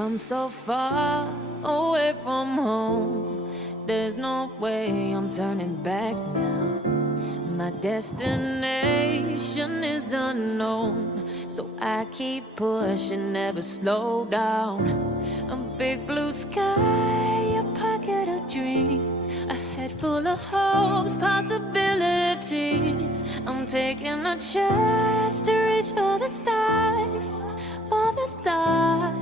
come so far away from home. There's no way I'm turning back now. My destination is unknown, so I keep pushing, never slow down. A big blue sky, a pocket of dreams, a head full of hopes, possibilities. I'm taking a chance to reach for the stars, for the stars.